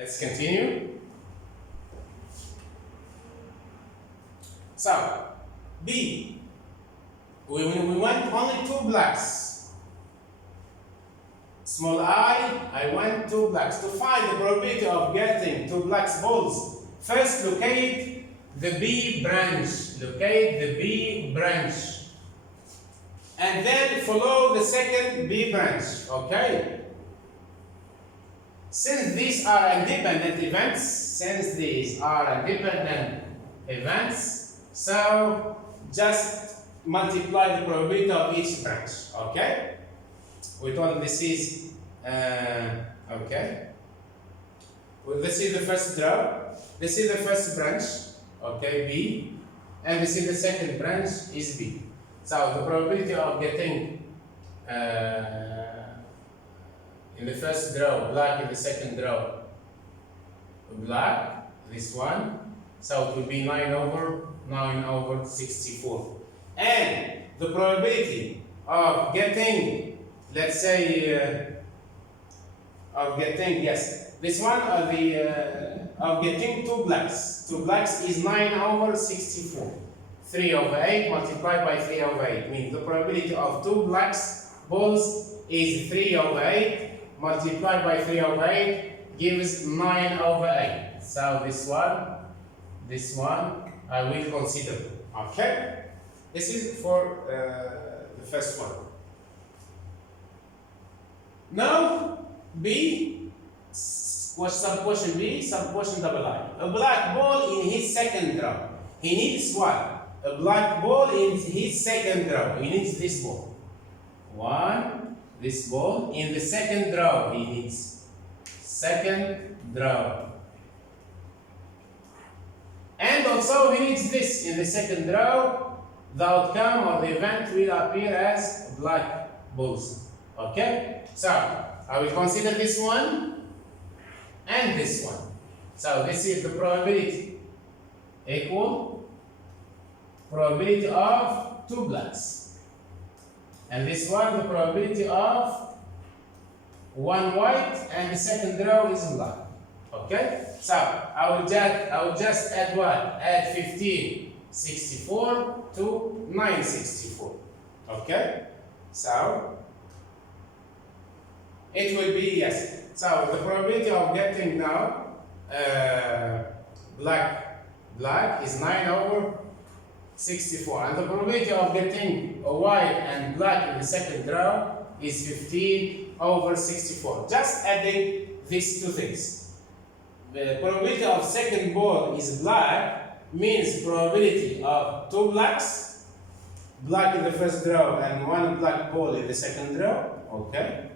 Let's continue. So, B. We want only two blacks. Small I want two blacks. To find the probability of getting two blacks balls, first locate the B branch. Locate the B branch. And then follow the second B branch. Okay? Since these are independent events, so just multiply the probability of each branch. Okay? We told this is okay. Well, this is the first row. This is the first branch. Okay, B, and this is the second branch is B. So the probability of getting in the first row black, in the second row black, this one. So it will be 9 over 64. And the probability of getting, let's say, this one of getting two blacks. Two blacks is 9 over 64. 3 over 8 multiplied by 3 over 8 means the probability of two blacks balls is 3 over 8 multiplied by 3 over 8 gives 9 over 8. So this one I will consider. Okay? This is for the first one. Now B was subquotient B, subquotient double I. A black ball in his second row. He needs what? A black ball in his second row. He needs this ball. This ball in the second row. He needs second row. And also he needs this in the second row. The outcome or the event will appear as black balls. Okay? So I will consider this one and this one. So this is the probability equal probability of two blacks. And this one the probability of one white and the second row is black. Okay? So I will just add what? Add 1564 to 964. Okay? So it will be yes. So the probability of getting now black is 9 over 64, and the probability of getting a white and black in the second row is 15 over 64. Just adding these two things. The probability of second ball is black means probability of two blacks, black in the first row and one black ball in the second row. Okay.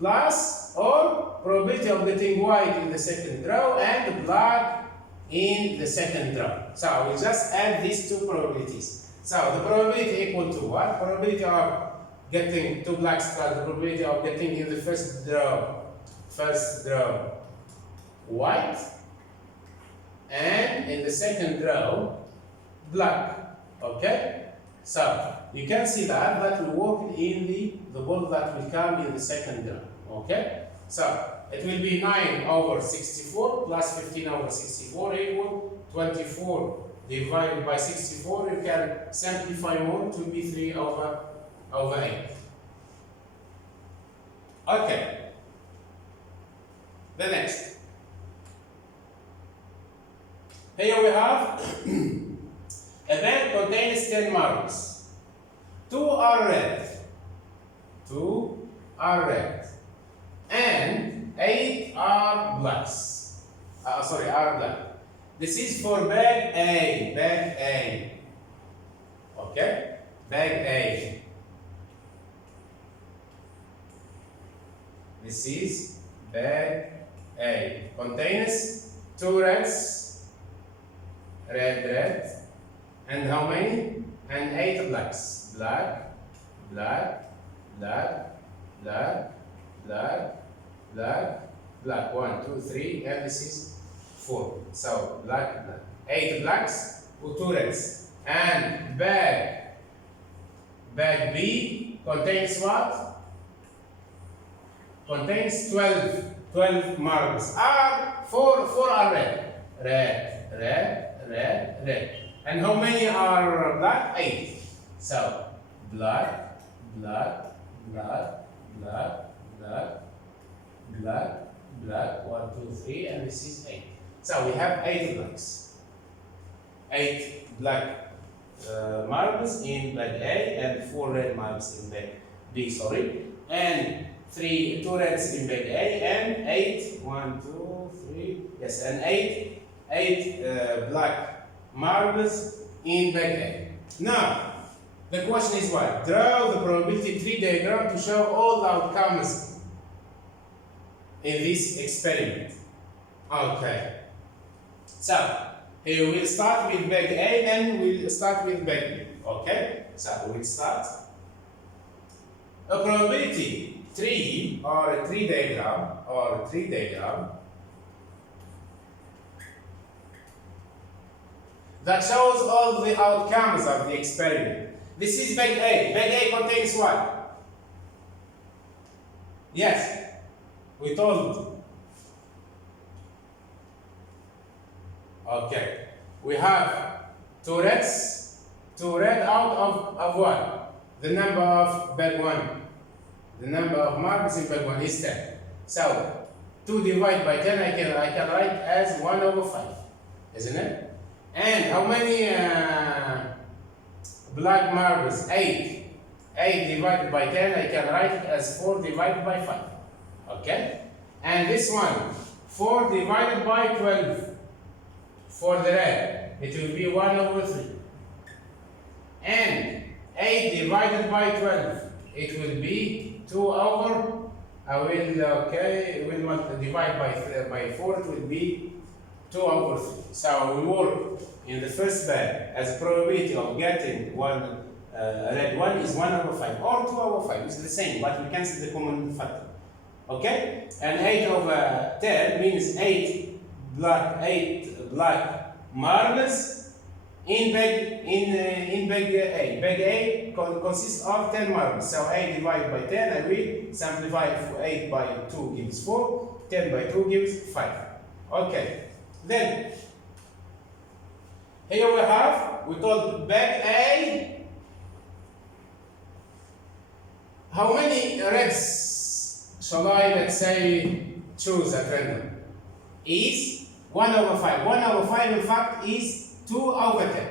Plus or probability of getting white in the second row and black in the second row. So we just add these two probabilities. So the probability equal to what? Probability of getting two blacks plus the probability of getting in the first row white and in the second row black. Okay? So you can see that will work in the ball that will come in the second row. Okay? So it will be 9 over 64 plus 15 over 64 equal 24 divided by 64. You can simplify more to be 3 over 8. Okay. The next. Here we have a bag contains 10 marbles. 2 are red. And 8 are blacks. Are black. This is for bag A. Okay? Bag A. This is bag A. Contains 2 reds, red, and how many? And 8 blacks. Black. 1, 2, 3, and this is 4. So black. 8 blacks with 2 reds. And bag B contains what? Contains 12 12 marbles. Four are red. Red, red, red, red. And how many are black? 8. So, black, black, black, black, black, black, black. 1, 2, 3, and this is 8. So, we have 8 blacks. 8 black marbles in bag A and 4 red marbles in bag B, sorry. And 2 reds in bag A and 8, 1, 2, 3, yes, and 8 black marbles in bag A. Now, the question is what? Draw the probability tree diagram to show all the outcomes in this experiment. Okay. So, here we'll start with bag A, then we'll start with bag B. Okay? So, we'll start. A probability tree or a tree diagram that shows all the outcomes of the experiment. This is bag A. Bag A contains what? Yes, we told. Okay, we have 2 reds, 2 red out of what? The number of bag 1. The number of marbles in bag 1 is 10. So, 2 divided by 10 I can write as 1 over 5, isn't it? And how many black marbles? 8. 8 divided by 10 I can write it as 4 divided by 5. Okay? And this one, 4 divided by 12. For the red, it will be 1 over 3. And 8 divided by 12, it will be 2 over, we'll divide by 4, it will be 2 over 3. So we work in the first bag as probability of getting one red one is 1 over 5 or 2 over 5. It's the same, but we cancel the common factor. Okay? And 8 over 10 means 8 black marbles in bag A. Bag A consists of 10 marbles. So 8 divided by 10, I will simplify 8 by 2 gives 4, 10 by 2 gives 5. Okay. Then here we told bag A. How many reds shall I, let's say, choose at random? Is 1 over 5. 1 over 5 in fact is 2 over 10.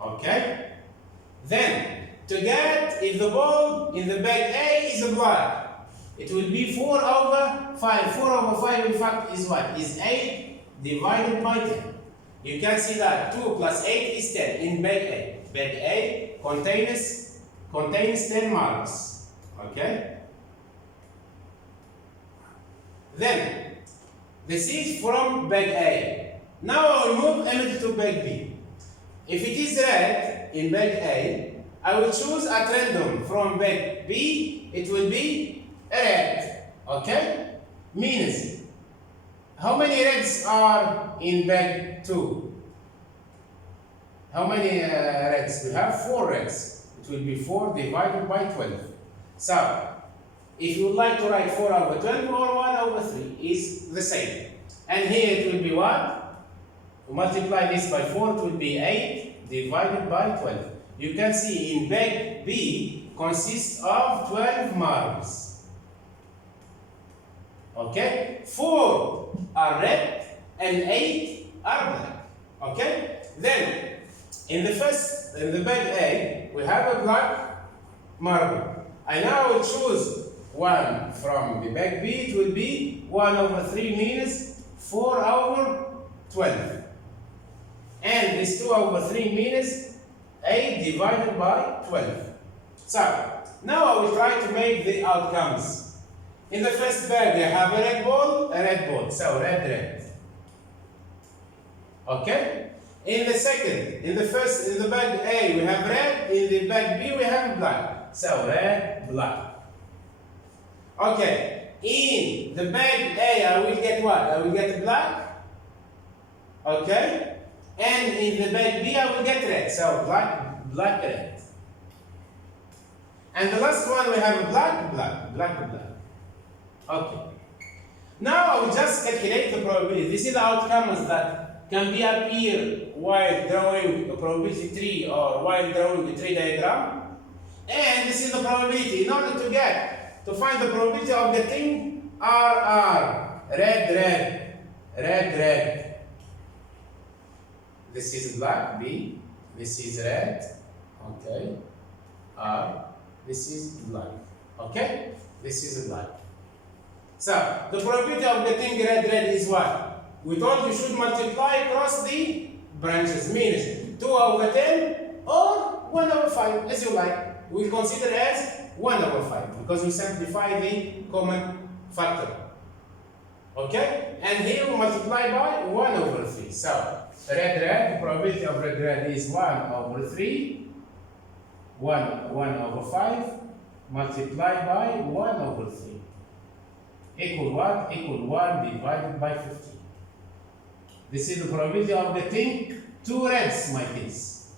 Okay? Then, to get if the ball in the bag A is a black, it will be 4 over 5. 4 over 5 in fact is what? Is 8 divided by 10. You can see that 2 plus 8 is 10 in bag A. Bag A contains 10 marbles. Okay? Then, this is from bag A. Now I will move empty to bag B. If it is red in bag A, I will choose at random from bag B, it will be red. Okay? Means, how many reds are in bag 2? How many reds? We have 4 reds. It will be 4 divided by 12. So, if you would like to write 4 over 12 or 1 over 3 is the same. And here it will be what? To multiply this by 4, it will be 8 divided by 12. You can see in bag B consists of 12 marbles. Okay? 4 are red and 8 are black. Okay? Then, in the bag A, we have a black marble. I now will choose 1 from the bag B. It will be 1 over 3 means 4 over 12. And this 2 over 3 means 8 divided by 12. So, now I will try to make the outcomes. In the first bag, I have a red ball. So, red. Okay? In the second, in the bag A, we have red. In the bag B, we have black. So, red, black. Okay. In the bag A, I will get what? I will get black. Okay? And in the bag B, I will get red. So, black, red. And the last one, we have black. Okay. Now I will just calculate the probability. This is the outcomes that can be appear while drawing a probability tree or while drawing a tree diagram. And this is the probability. In order to find the probability of getting RR, red. This is black, B. This is red, okay. R. This is black, okay. This is black. So the probability of getting red is what? We thought you should multiply across the branches, means 2 over 10 or 1 over 5, as you like. We consider as 1 over 5 because we simplify the common factor. Okay? And here we multiply by 1 over 3. So red, the probability of red is 1 over 3, 1 over 5, multiplied by 1 over 3. Equal what? Equal 1 divided by 50. This is the probability of getting 2 reds, my kids.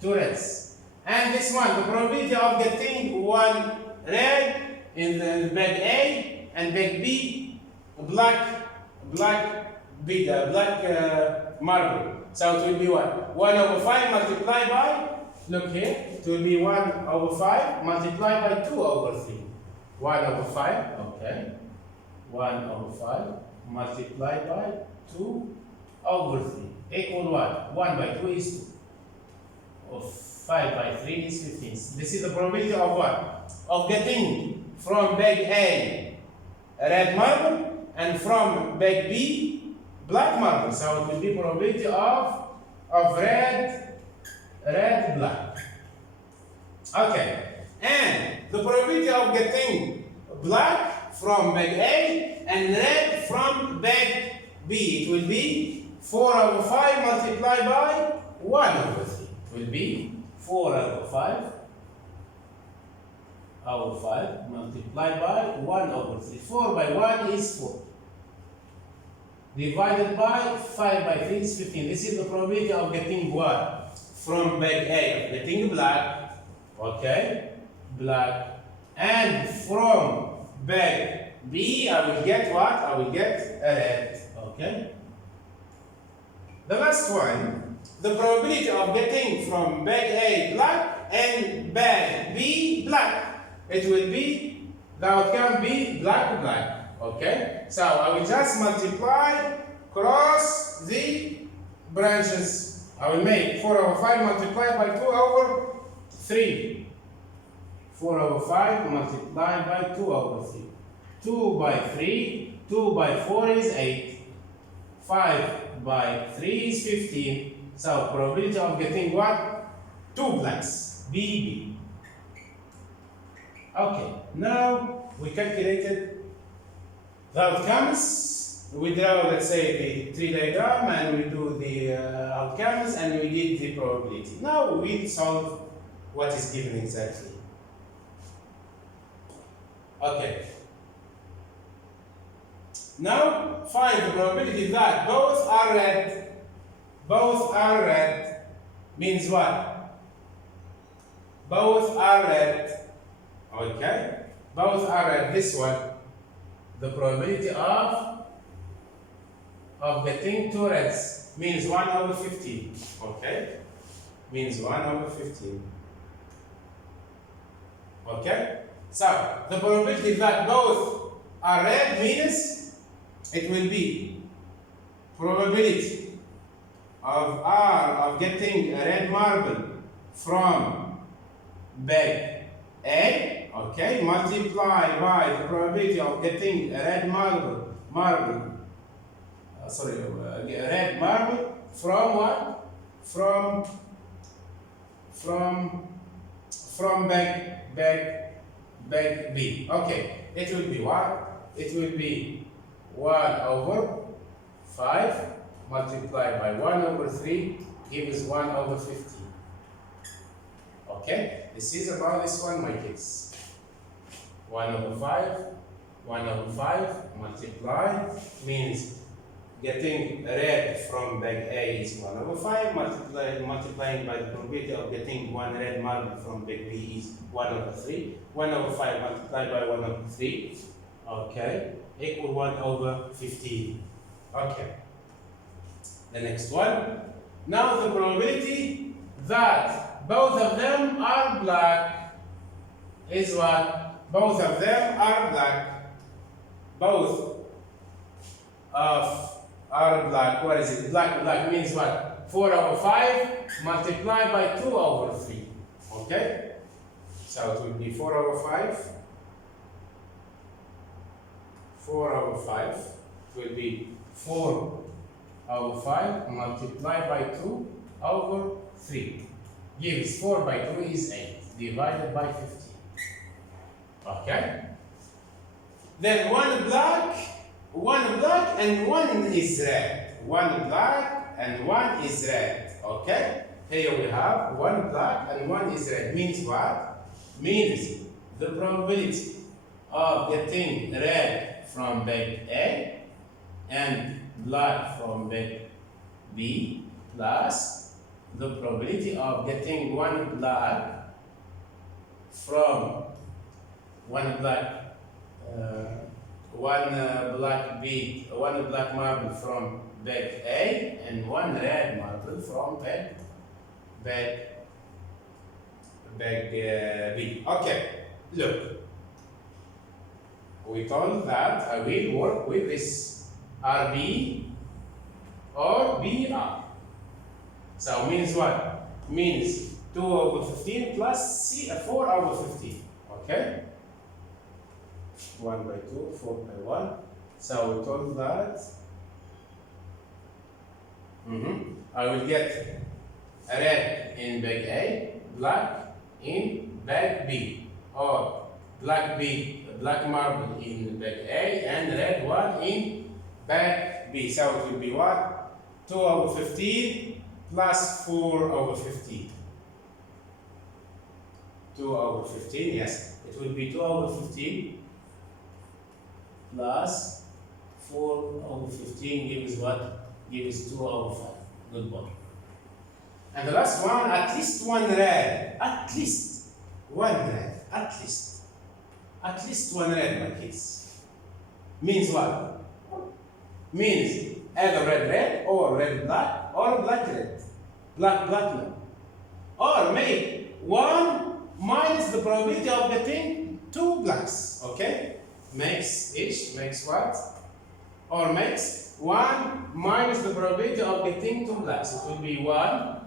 2 reds. And this one, the probability of getting 1 red in the bag A and bag B, black marble. So it will be what? 1 over 5 multiplied by, look here, it will be 1 over 5 multiplied by 2 over 3. 1 over 5, okay. 1 over 5 multiplied by 2 over 3. Equal what? 1 by 2 is 2. Or 5 by 3 is 15. This is the probability of what? Of getting from bag A red marble and from bag B black marble. So it will be probability of red, black. Okay. And the probability of getting black from bag A and red from bag B, it will be 4 over 5 multiplied by 1 over 3. It will be 4 over 5 multiplied by 1 over 3. 4 by 1 is 4. Divided by 5 by 3 is 15. This is the probability of getting what? From bag A, of getting black, okay, black. And from bag B, I will get what? I will get a red, okay. The last one, the probability of getting from bag A black and bag B black. It will be, the outcome be black, okay. So I will just multiply cross the branches. I will make 4 over 5 multiplied by 2 over 3. 4 over 5 multiplied by 2 over 3. 2 by 3, 2 by 4 is 8. 5 by 3 is 15. So probability of getting what? 2 blacks. BB. Okay, now we calculated the outcomes. We draw, let's say, the tree diagram and we do the outcomes and we get the probability. Now we solve what is given exactly. Okay. Now find the probability that both are red. Both are red means what? Both are red. Okay? Both are red. This one. The probability of getting 2 reds means 1 over 15. Okay? Means 1 over 15. Okay? So, the probability that both are red means it will be probability of R of getting a red marble from bag A, okay, multiply by the probability of getting a red red marble from what? From bag B. Okay, it will be what? It will be 1 over 5 multiplied by 1 over 3 gives 1 over 50. Okay, this is about this one, my kids. 1 over 5 multiply means getting red from bag A is 1 over 5 multiplying by the probability of getting 1 red marble from bag B is 1 over 3. 1 over 5 multiplied by 1 over 3. Okay, equal 1 over 15. Okay. The next one. Now the probability that both of them are black is what? Both of them are black. Both of are black. What is it? Black means what? 4 over 5 multiplied by 2 over 3. Okay? So it will be 4 over 5. 4 over 5. It will be 4 over 5 multiplied by 2 over 3. Gives 4 by 2 is 8 divided by 15. Okay? Then one black and one is red. One black and one is red. Okay? Here we have one black and one is red. Means what? Means the probability of getting red from bag A and black from bag B plus the probability of getting one black marble from bag A and one red marble from bag B. Okay, look. We told that I will work with this RB or BR. So means what? Means 2 over 15 plus 4 over 15. Okay? 1 by 2, 4 by 1. So we told that I will get a red in bag A, black in bag B, or black marble in bag A and red one in bag B. So it will be what? 2 over 15 plus 4 over 15. 2 over 15, yes. It will be 2 over 15 plus 4 over 15 gives what? Gives 2 over 5. Good boy. And the last one, at least one red. At least one red. At least one red, my kids. Means what? Means either red or red black or black red. Black no. Or make 1 minus the probability of getting 2 blacks. Okay? Makes what? Or makes 1 minus the probability of getting 2 blacks. It will be 1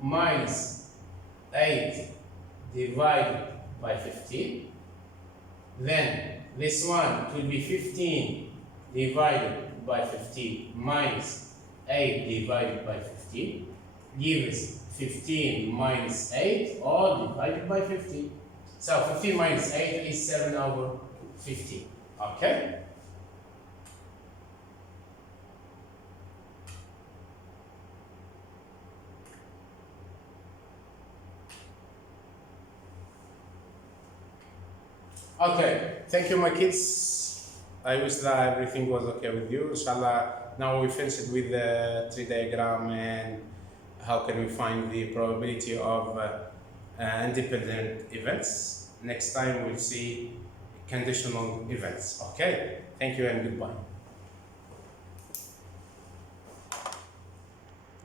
minus 8 divided by 15. Then this one will be 15 divided by 15 minus 8 divided by 15 gives 15 minus 8 all divided by 15. So 15 minus 8 is 7 over 15. Okay? Okay, thank you, my kids. I wish that everything was okay with you. Inshallah, now we finished with the tree diagram and how can we find the probability of independent events. Next time we'll see conditional events. Okay, thank you and goodbye.